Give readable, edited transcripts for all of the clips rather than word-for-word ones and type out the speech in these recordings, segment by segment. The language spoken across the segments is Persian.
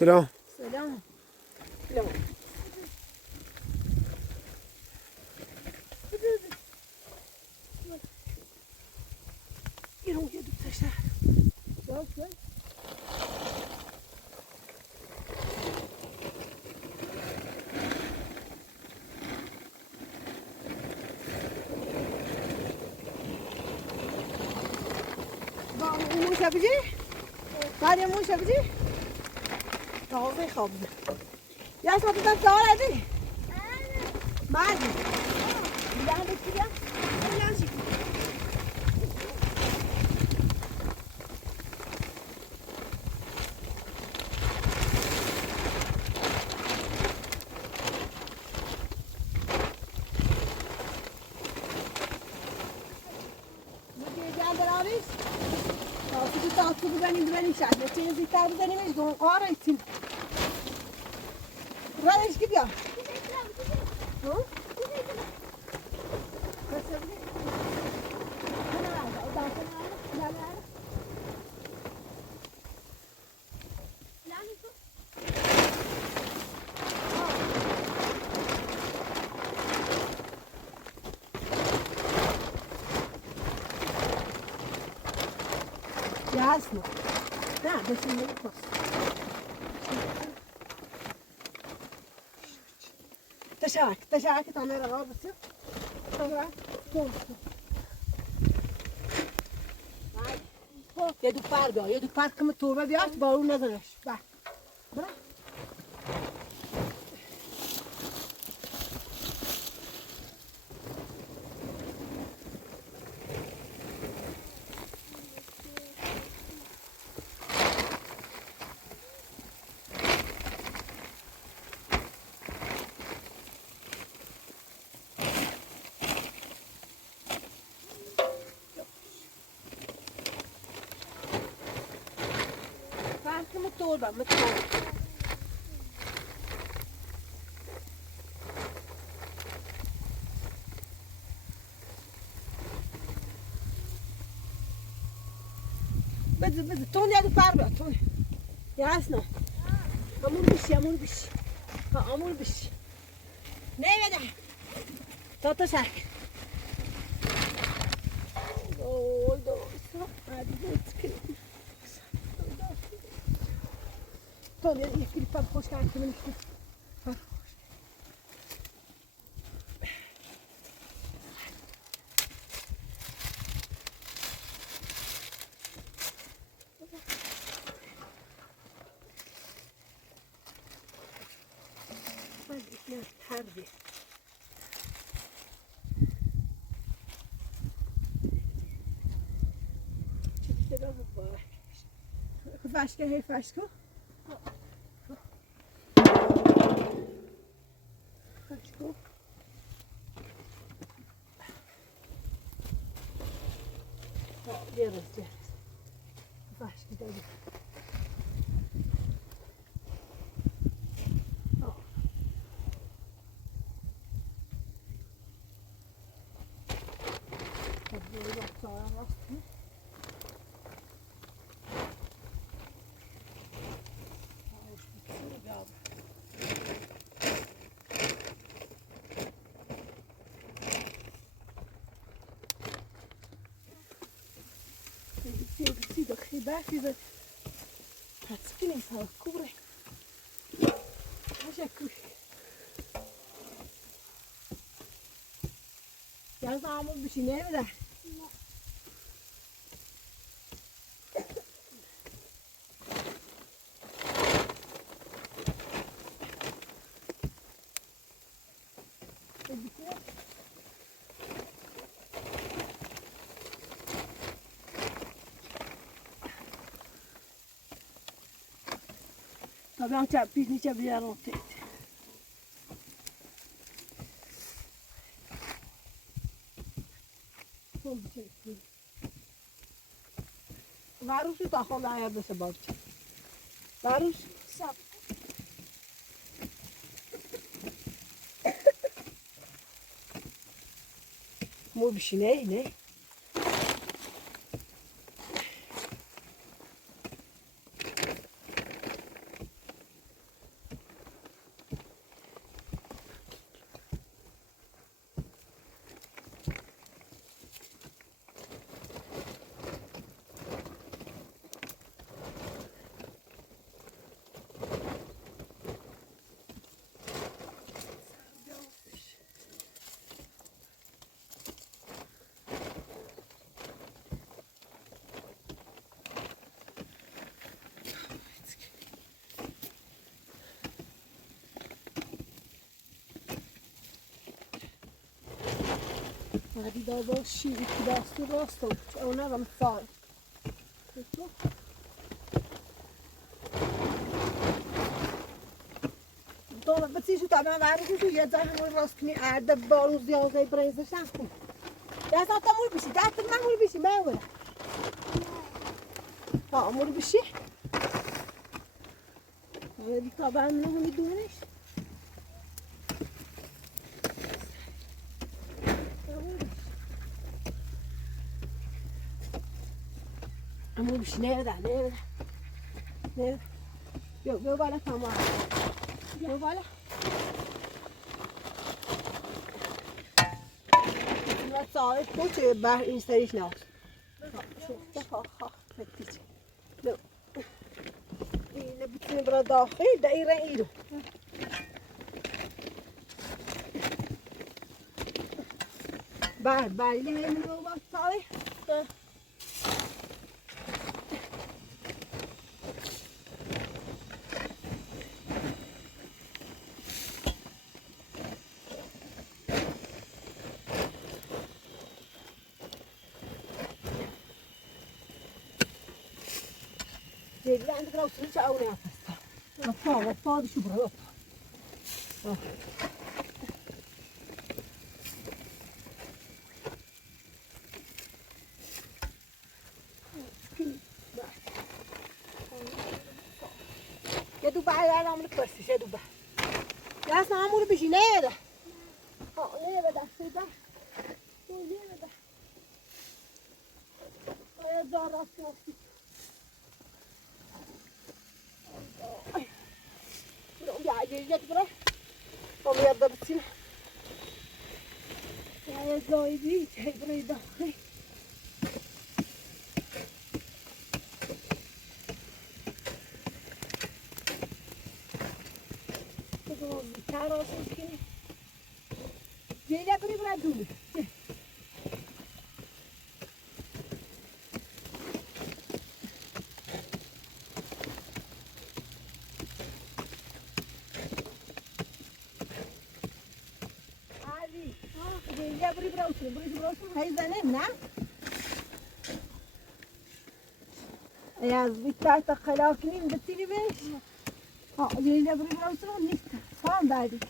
سلام. سلام. سلام. Gel oraya dur taşlar. Gel gel. موش بجی؟ بعد موش بجی؟ راوی خواب. یا ساعت دست داره. بعد. بیان بکیرم. بیان چی؟ Tatlı benim şahane. Teyze tabi denemiş don ara için. Buraya hiç gidiyor. Hı? Kaçabilir. Kenara, daha kenara. Ясно. Да, больше не вопрос. تشاك تعمل رغبة بس طبعا یه دو پرد که توربه بیاشت با اون نزنش برا torba بده تون یادو پر بیا تون یاسنا امور بشی ها امور بشی نه بده تا شک اوه Ton یکی پر خوش کرد که من پر خوش من اینا تردی چه چرا با فشکه هی فشکو Diyoruz. Baş gidelim. Böyle baksana bastı. Bakın tatlı insan kubre. Teşekkür. Yazamız bir şey ne mi de? Abbiamo già bisogno di la notte. Varuş da hala ayarda sebapçı. Varuş sap. Bu bir şey ne? هذه دابا شي كداستو راستو انا غنصار طول بتيجي طبعا بعرفوا شو يزعموا راسكني قاعده ببالو زياده زي بريزه شافكم يا ساعه مول بشي قاعد ما مول بشي ما ولا ها مول بشي هذه طبعا منهم يدونيش مول بشي نيدا نيدا نيدا يو بالا تمام يو بالا ما تصارف كنت بار این سریش ناس لو اینه بتونی برا داخل دایره ایرو بعد یه همین رو باید صارف جدی عندك لو سريش أو نفسها غطاء شو برا يا دوبا على عمرك بس يا دوبا يا اسمع عمرو بيجي نيرة نيرة ده سيدا نيرة ده يا دار راسي جيت برا والله يا ضبطينا يا زايدي هي برا يدخل تعالوا سكيني جينا برا دولي هاي زنم نه؟ از بیشتر خلاف نیم بتیری بهش یه لبری براتون نیست فهم بعدی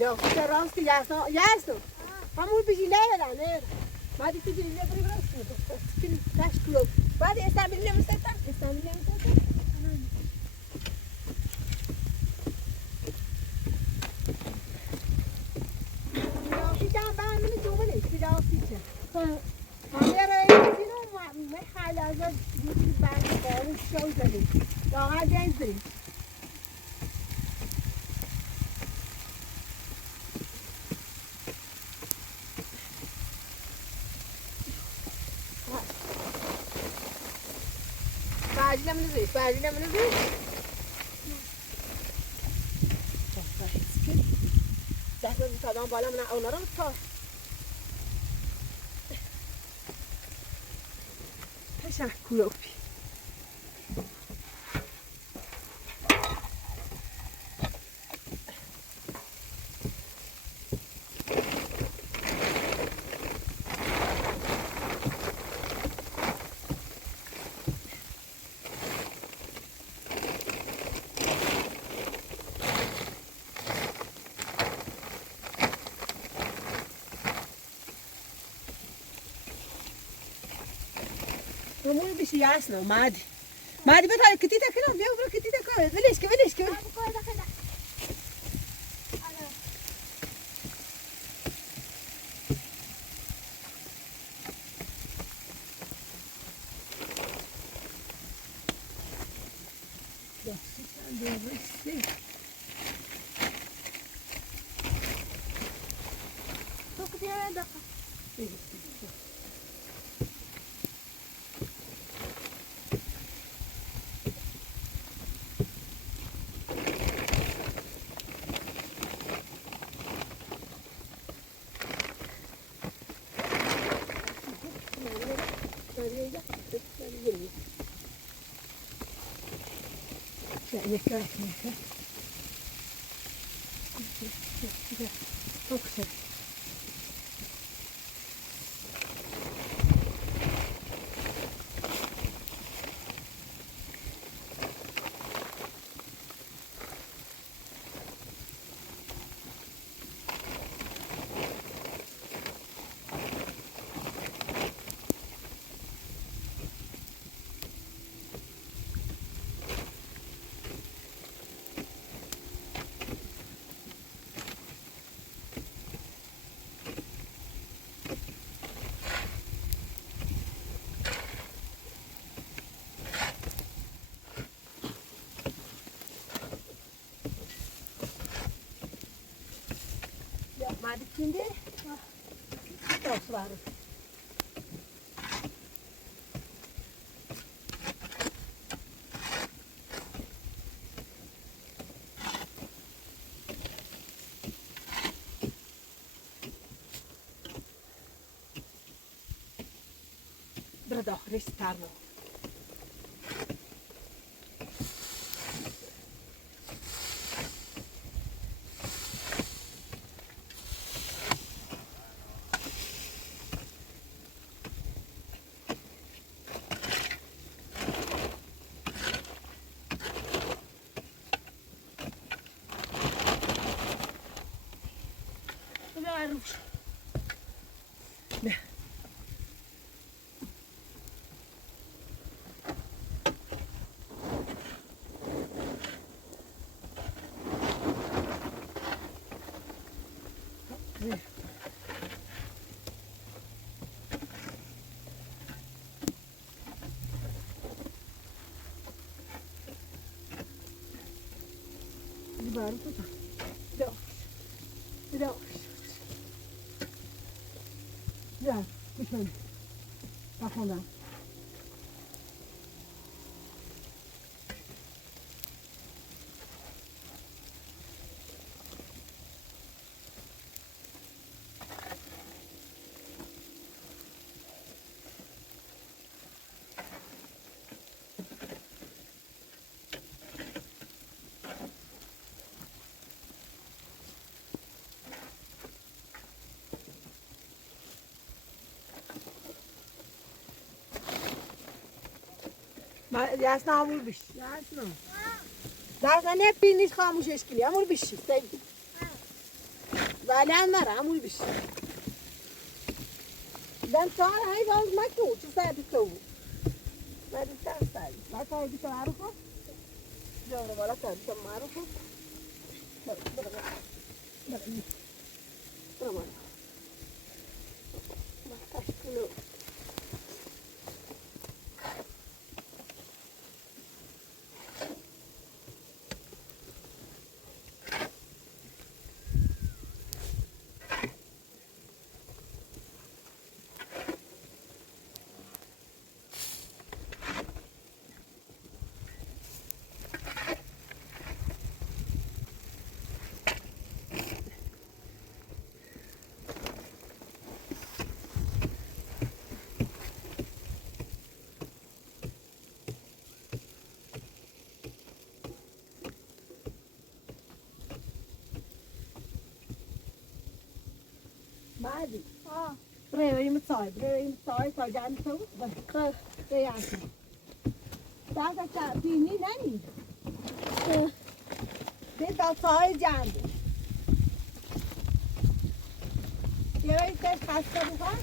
Ja, der Rand die jasno. Vamos vigilar lá, né? Mas de tudo ele abriu assim, das club. Mas essa menina não está, essa menina não está. Não, fica bem, não tu vale, fica fica. Agora ele não vai halar já de bem, bom, show dele. Já há gente. Pagina menuzui. Desta vez tá dando bola na ona não só. Fecha club. Vamos bicho jasno, Madi. Madi betal kitita kilo, bia bro kitita ko. Velish ke. دقیقه yapmadık şimdi. Dostlarım. Burada restoran. Baru tuh, tidak, tidak, ya, bisa, apa dah? Jasna amul bish. Jasna. Daar ne piniş خاموش اشکلی amul bish. ولی نره amul bish. Den tar hay باز مکو چه ساعتی تو؟ من دیدم ساعتی. ما تا دیگه معروف هست. جوره بالا تا دیگه معروف هست. برو بعدي بريوي متصاي بريوي متصاي فجأة نسوي بس رياضي تعال فيني ناني بيت صاي جاندي يا ريت تحسب بقى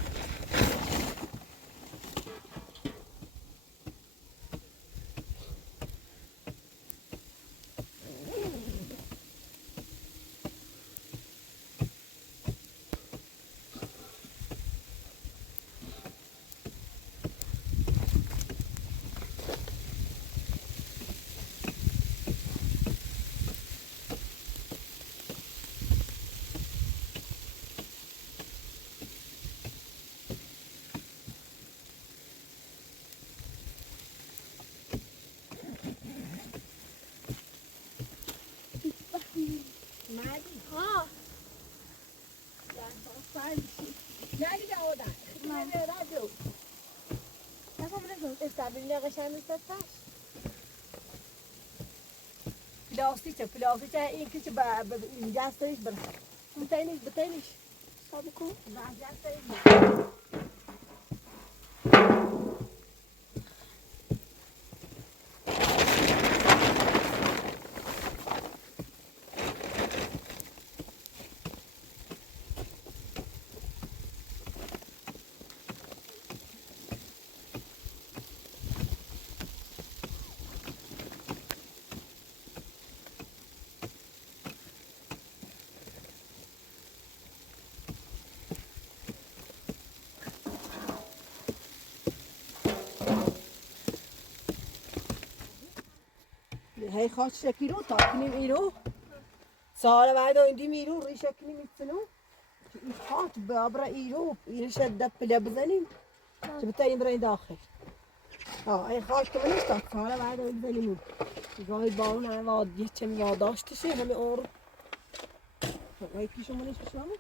تبریل قشنگ نیستش پلاستیکه این که این جستش بره بتینش سابو کن جستش هی خواهد شکی رو تا کنیم ایرو سال بعد ایندیم ایرو ری شکنیم ایتنو این خواهد بابرا ایرو شده پله بزنیم که بتاییم برای داخل هی خواهد که منیش تا سال بعد ایندیم بزنیم گاهی بارون همه یه چمی یاداشتشه همه آرو هی کشو منیش بشنامه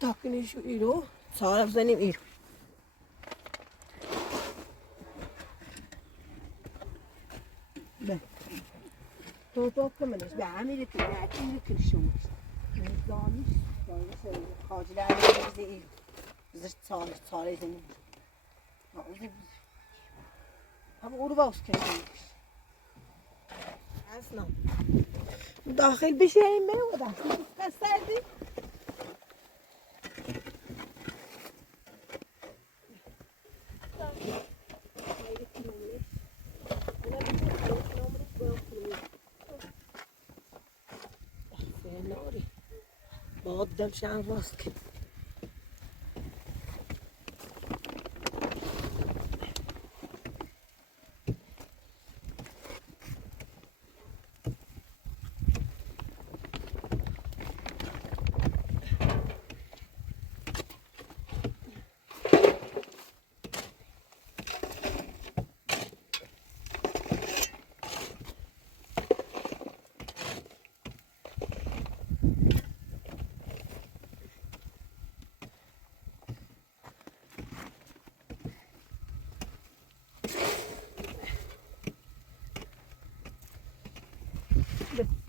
تا کنیشو ایرو سال بزنیم ایرو تو منش به همین که نکنی کشومش نزامیش دانش خاجله علیه این بزرگ ساله زنیم هم او رو باز کنیمش اصلا داخل بشه این میوه دست کردی بادم شان راست کن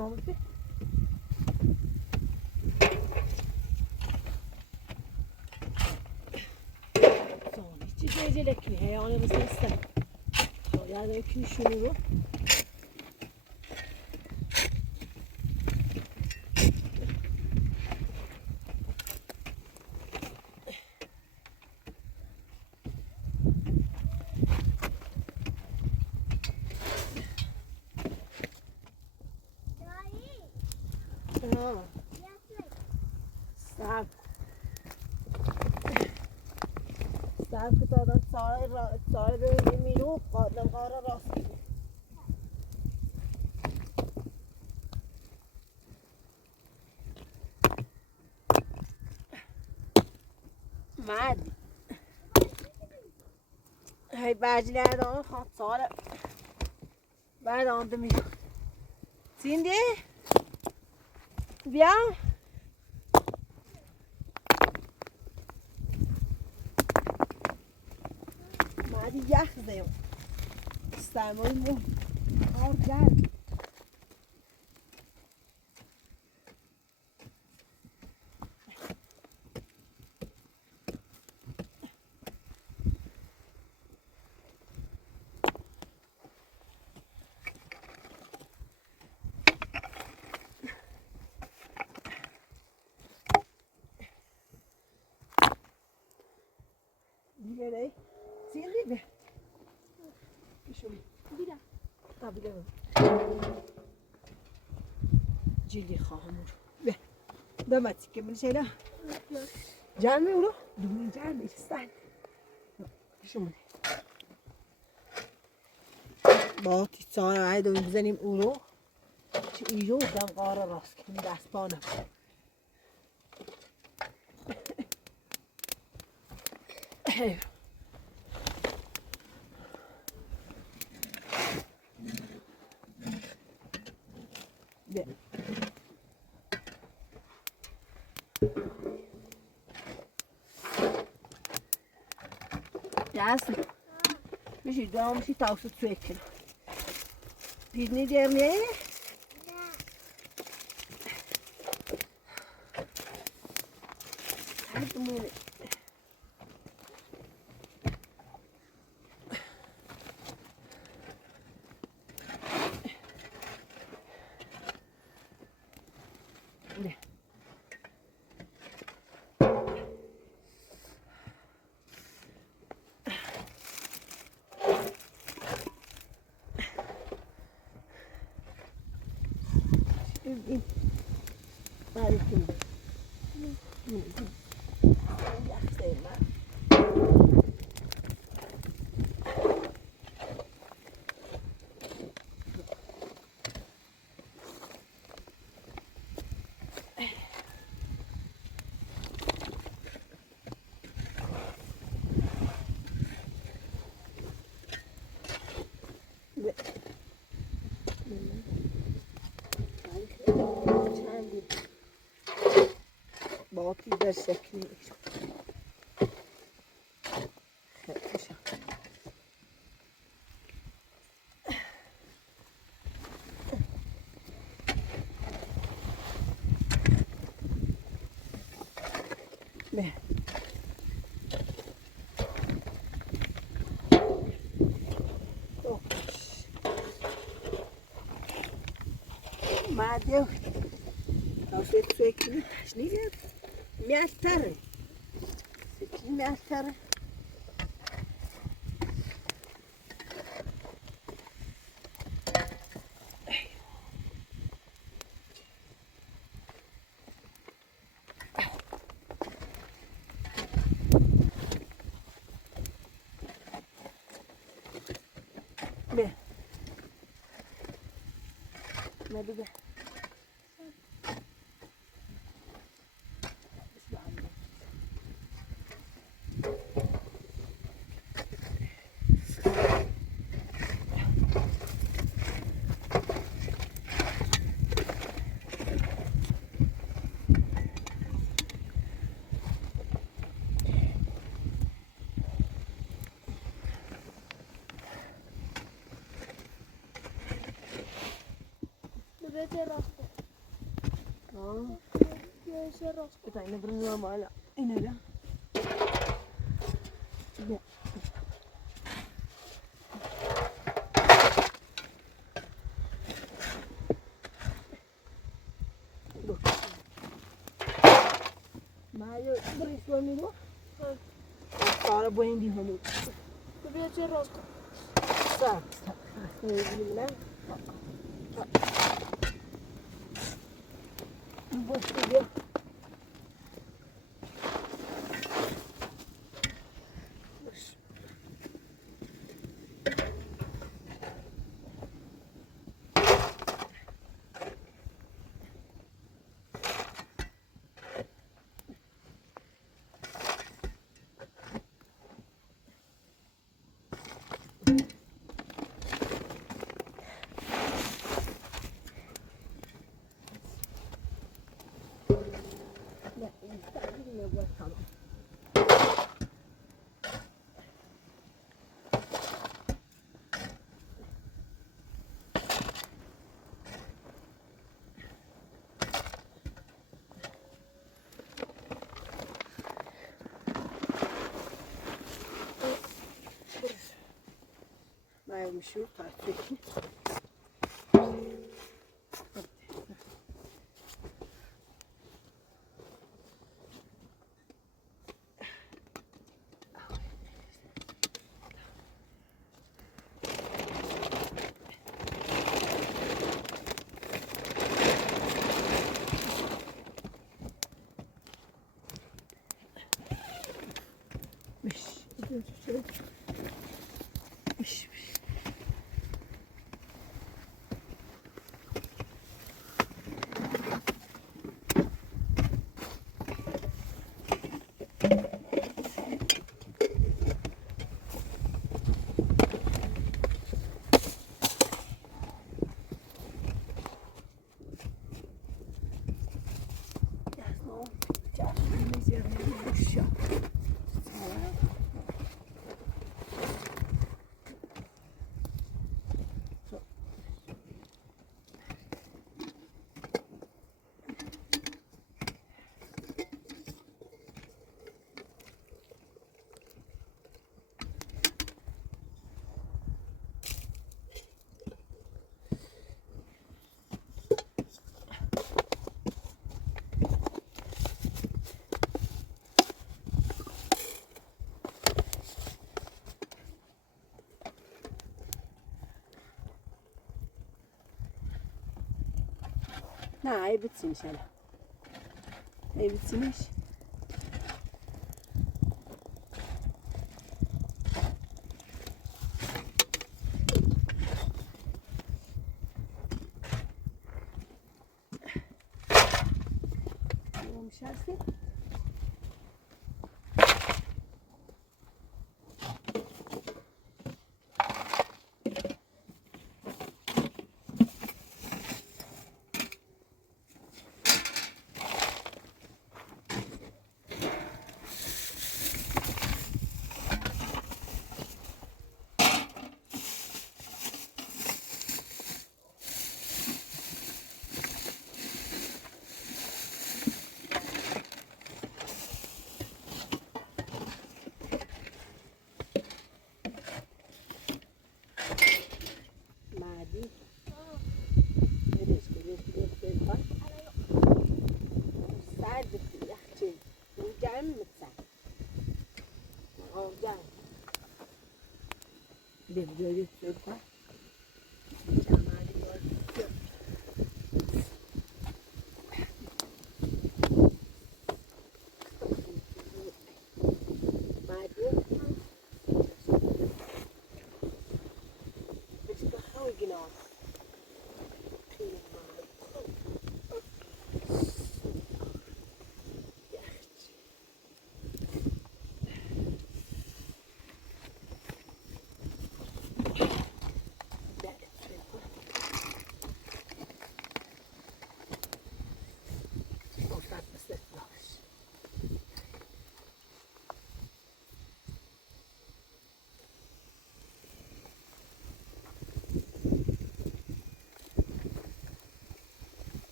Doğru. Sonra hiç cecelekli hayvanımız ise. Yani iki şunu. Sen kıtadan sağa böyle milu kadın kara rast. Mad. Hey bacılar da hat sağa. Ben andım. Şimdi bia Madi yach zeyim. İstemiyorum mu? Ağır gel. Diğeri. Şimdi mi? Şöyle. Bir daha. Tabii de. Cildi hamur. Ve. Demet ki bir şeyler. Gelmiyor mu? Düğün gelmiyor. İster. Şöyle. باید ساعت عید رو بزنیم اون رو چه ایجو دم قاره راست کنیم دستانم ده جاسم میشه دام میشه توسط سویکن پیدنی درنیه نه این برای کنیم باقی در شکلی به مادیو توسط سویکلی تشنیده میاشتره سویکلی میاشتره به ما بگه Dovete rospo. no Io se rospo. dai ne prendo male in era be ma io brisco amico fare buoni di homo Dovete rospo. sta ne bu studio ما يمشوا قاعدين مش نه ای بتسینش الان ای بتسینش میشرسی معدی برش بخواد سرد یخچه گرم میتسن گرم بگذاری بخواد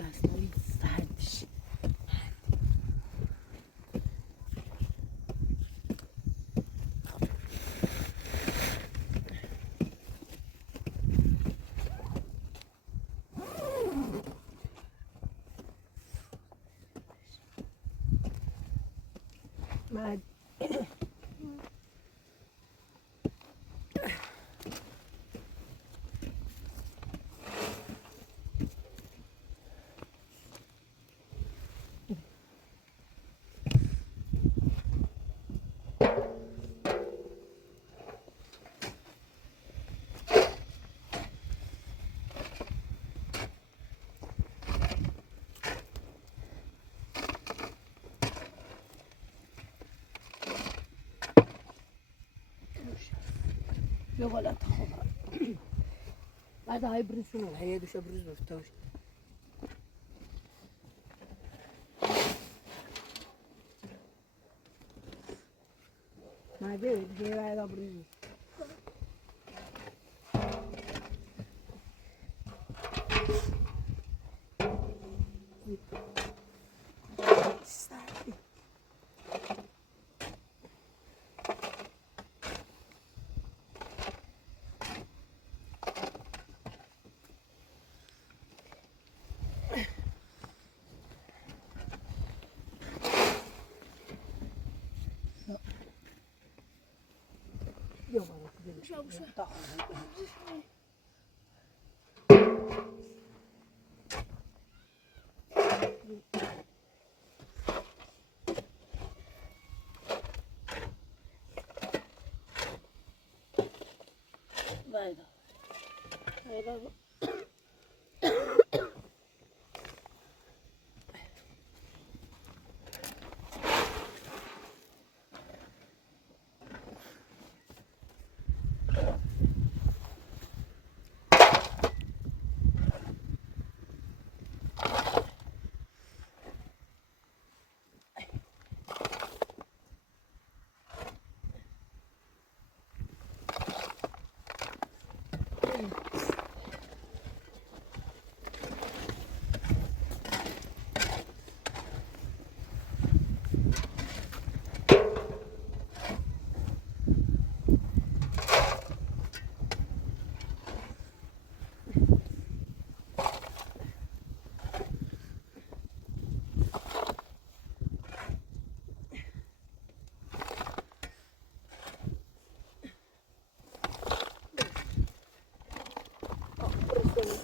اصلا سردش من شغلات خبر بعد هاي برسون هي دوش برز بفتوش ما بيد هي بعد برز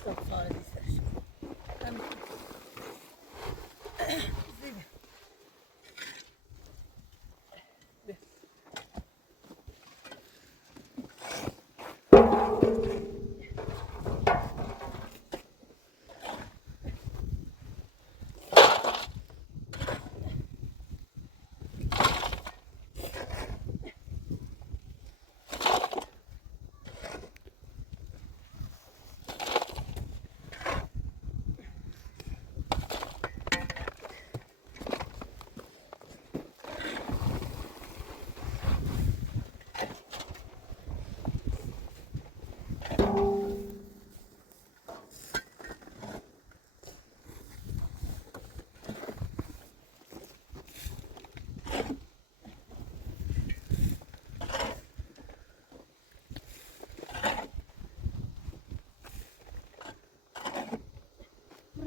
çok sağ edilsin. Tamam. Zeybe.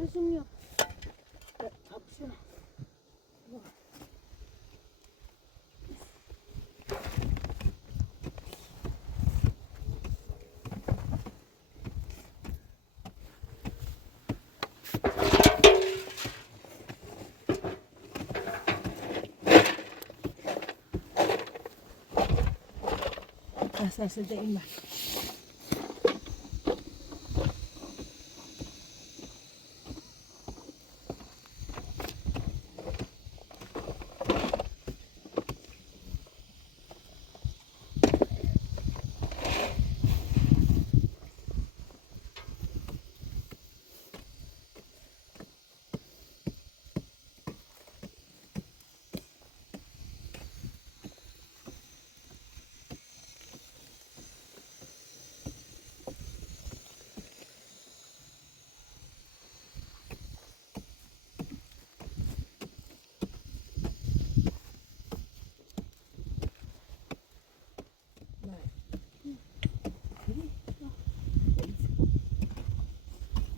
Resim yok. Tapşın. Esasında inme.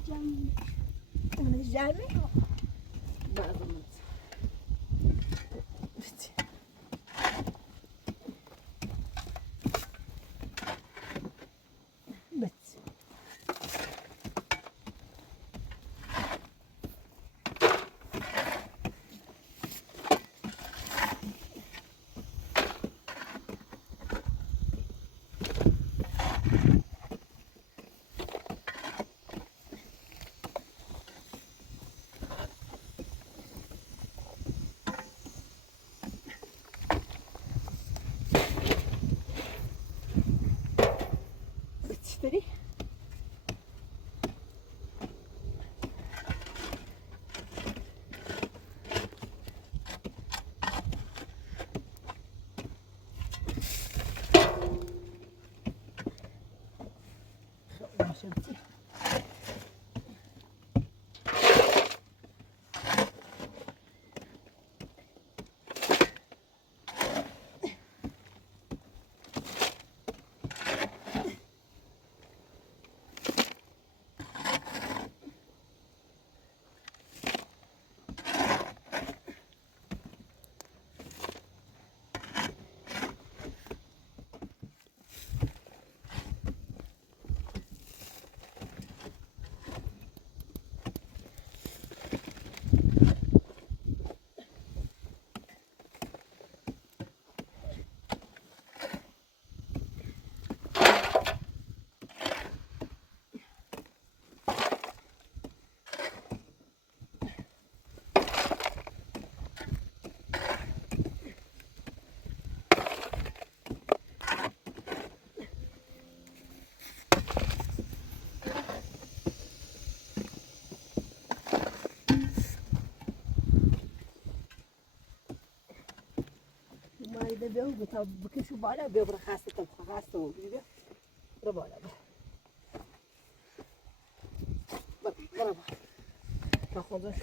Cam. Bunu gelme. Bazımız. Bit. Bitişleri. Şöyle. ده بيوجد طب بكيشوا بالا بيبرا خاصة طب خاصة وبيبي ربالا برا تاخذ